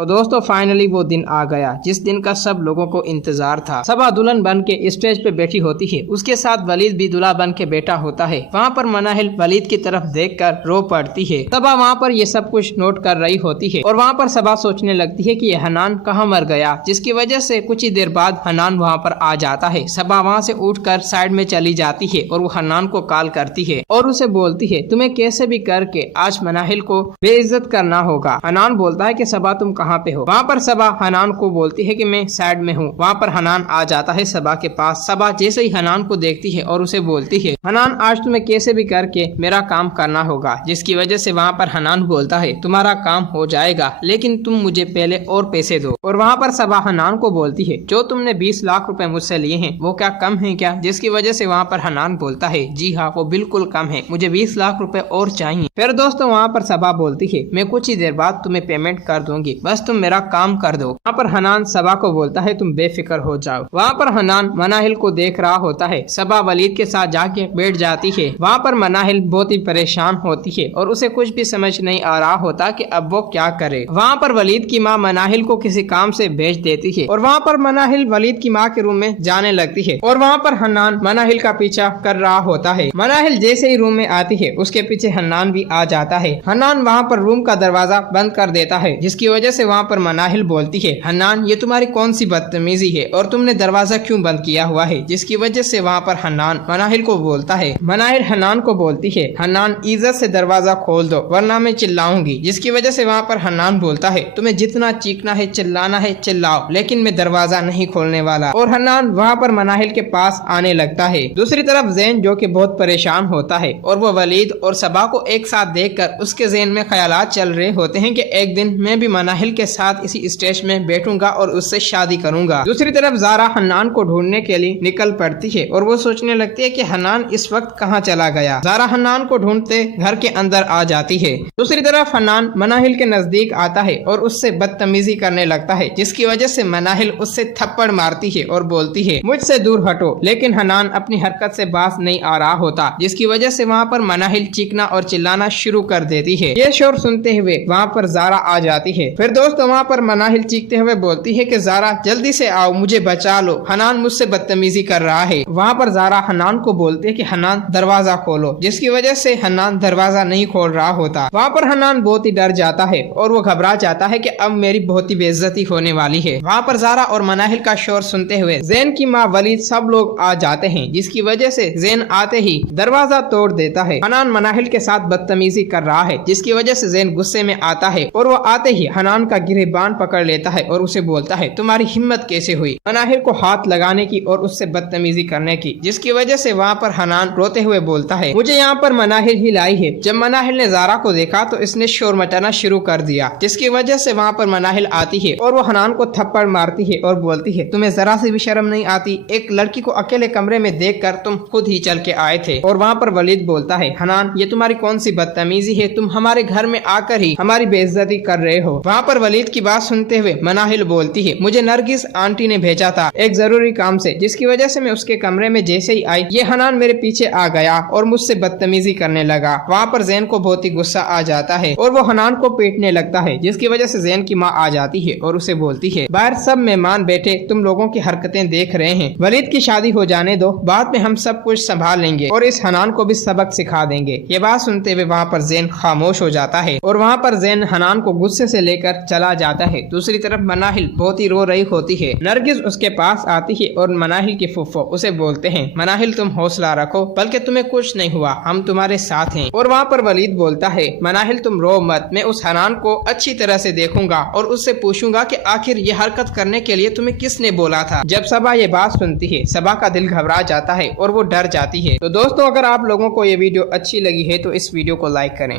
तो दोस्तों फाइनली वो दिन आ गया जिस दिन का सब लोगों को इंतजार था। सबा दुल्हन बन के स्टेज पे बैठी होती है, उसके साथ वलीद भी दूल्हा बन के बैठा होता है। वहाँ पर मनाहिल वलीद की तरफ देखकर रो पड़ती है। सबा वहाँ पर ये सब कुछ नोट कर रही होती है और वहाँ पर सबा सोचने लगती है कि हनान कहाँ मर गया, जिसकी वजह से कुछ ही देर बाद हनान वहाँ पर आ जाता है। सबा वहाँ से उठकर साइड में चली जाती है और वो हनान को कॉल करती है और उसे बोलती है तुम्हें कैसे भी करके आज मनाहिल को बेइज्जत करना होगा। हनान बोलता है कि सबा तुम कहाँ पे हो। वहाँ पर सबा हनान को बोलती है कि मैं साइड में हूँ। वहाँ पर हनान आ जाता है सबा के पास। सबा जैसे ही हनान को देखती है और उसे बोलती है हनान आज तुम्हें कैसे भी करके मेरा काम करना होगा, जिसकी वजह से वहाँ पर हनान बोलता है तुम्हारा काम हो जाएगा लेकिन तुम मुझे पहले और पैसे दो। और वहाँ पर सबा हनान को बोलती है जो तुमने 20 लाख रुपए मुझसे लिए हैं वो क्या कम है क्या, जिसकी वजह से वहाँ पर हनान बोलता है जी हाँ वो बिल्कुल कम है, मुझे 20 लाख रुपए और चाहिए। फिर दोस्तों वहाँ पर सबा बोलती है मैं कुछ ही देर बाद तुम्हें पेमेंट कर दूंगी, बस तुम मेरा काम कर दो। वहाँ पर हनान सबा को बोलता है तुम बेफिक्र हो जाओ। वहाँ पर हनान मनाहिल को देख रहा होता है। सबा वलीद के साथ जाके बैठ जाती है। वहाँ पर मनाहिल बहुत ही परेशान होती है और उसे कुछ भी समझ नहीं आ रहा होता कि अब वो क्या करे। वहाँ पर वलीद की माँ मनाहिल को किसी काम से भेज देती है और वहाँ पर मनाहिल वलीद की माँ के रूम में जाने लगती है और वहाँ पर हनान मनाहिल का पीछा कर रहा होता है। मनाहिल जैसे ही रूम में आती है उसके पीछे हनान भी आ जाता है। हनान वहाँ पर रूम का दरवाजा बंद कर देता है, जिसकी वजह से वहाँ पर मनाहिल बोलती है हनान ये तुम्हारी कौन सी बदतमीजी है और तुमने दरवाजा क्यों बंद किया हुआ है, जिसकी वजह से वहाँ पर हनान मनाहिल को बोलता है। मनाहिल हनान को बोलती है हनान इज्जत से दरवाजा खोल दो वरना मैं चिल्लाऊंगी, जिसकी वजह से वहाँ पर हनान बोलता है तुम्हें जितना चीखना है चिल्लाना है चिल्लाओ लेकिन मैं दरवाजा नहीं खोलने वाला। और हनान वहाँ पर मनाहिल के पास आने लगता है। दूसरी तरफ जैन जो कि बहुत परेशान होता है और वो वलीद और सबा को एक साथ देखकर उसके जहन में ख्यालात चल रहे होते हैं कि एक दिन मैं भी मनाहिल के साथ इसी स्टेज में बैठूंगा और उससे शादी करूंगा। दूसरी तरफ जारा हनान को ढूंढने के लिए निकल पड़ती है और वो सोचने लगती है कि हनान इस वक्त कहाँ चला गया। जारा हनान को ढूंढते घर के अंदर आ जाती है। दूसरी तरफ हनान मनाहिल के नजदीक आता है और उससे बदतमीजी करने लगता है, जिसकी वजह से मनाहिल उससे थप्पड़ मारती है और बोलती है मुझसे दूर हटो, लेकिन हनान अपनी हरकत से बाज नहीं आ रहा होता, जिसकी वजह से वहाँ पर मनाहिल चीखना और चिल्लाना शुरू कर देती है। ये शोर सुनते हुए वहाँ पर जारा आ जाती है। फिर दोस्तों वहाँ पर मनाहिल चीखते हुए बोलती है कि जारा जल्दी से आओ मुझे बचा लो, हनान मुझसे बदतमीजी कर रहा है। वहाँ पर जारा हनान को बोलती है कि हनान दरवाजा खोलो, जिसकी वजह से हनान दरवाजा नहीं खोल रहा होता। वहाँ पर हनान बहुत ही डर जाता है और वो घबरा जाता है कि अब मेरी बहुत ही बेइज्जती होने वाली है। वहाँ पर जारा और मनाहिल का शोर सुनते हुए जैन की माँ वलीद सब लोग आ जाते हैं, जिसकी वजह से जैन आते ही दरवाजा तोड़ देता है। हनान मनाहिल के साथ बदतमीजी कर रहा है, जिसकी वजह से जैन गुस्से में आता है और वो आते ही हनान का गिरबान पकड़ लेता है और उसे बोलता है तुम्हारी हिम्मत कैसे हुई मनाहिल को हाथ लगाने की और उससे बदतमीजी करने की, जिसकी वजह से वहाँ पर हनान रोते हुए बोलता है मुझे यहाँ पर मनाहिल ही लाई है। जब मनाहिल ने जारा को देखा तो इसने शोर मचाना शुरू कर दिया, जिसकी वजह से वहाँ पर मनाहिल आती है और वो हनान को थप्पड़ मारती है और बोलती है तुम्हें जरा सी भी शर्म नहीं आती, एक लड़की को अकेले कमरे में देखकर तुम खुद ही चल के आए थे। और वहाँ पर वलीद बोलता है हनान ये तुम्हारी कौन सी बदतमीजी है, तुम हमारे घर में आकर ही हमारी बेइज्जती कर रहे हो। वहाँ पर वलीद की बात सुनते हुए मनाहिल बोलती है मुझे नरगिस आंटी ने भेजा था एक जरूरी काम से, जिसकी वजह से मैं उसके कमरे में जैसे ही आई ये हनान मेरे पीछे आ गया और मुझसे बदतमीजी करने लगा। वहाँ पर जैन को बहुत ही गुस्सा आ जाता है और वो हनान को पीटने लगता है, जिसकी वजह से जैन की माँ आ जाती है और उसे बोलती है बाहर सब मेहमान बैठे तुम लोगों की हरकतें देख रहे हैं, वलीद की शादी हो जाने दो, बाद में हम सब कुछ संभाल लेंगे और इस हनान को भी सबक सिखा देंगे। ये बात सुनते हुए वहाँ पर जैन खामोश हो जाता है और वहाँ पर जैन हनान को गुस्से से लेकर चला जाता है। दूसरी तरफ मनाहिल बहुत ही रो रही होती है। नरगिस उसके पास आती है और मनाहिल के फुफ्फो उसे बोलते हैं मनाहिल तुम हौसला रखो, बल्कि तुम्हें कुछ नहीं हुआ, हम तुम्हारे साथ हैं। और वहाँ पर वलीद बोलता है मनाहिल तुम रो मत, मैं उस हनान को अच्छी तरह से देखूंगा और उससे पूछूंगा कि आखिर ये हरकत करने के लिए तुम्हें किसने बोला था। जब सबा ये बात सुनती है सबा का दिल घबरा जाता है और वो डर जाती है। तो दोस्तों अगर आप लोगों को ये वीडियो अच्छी लगी है तो इस वीडियो को लाइक करें।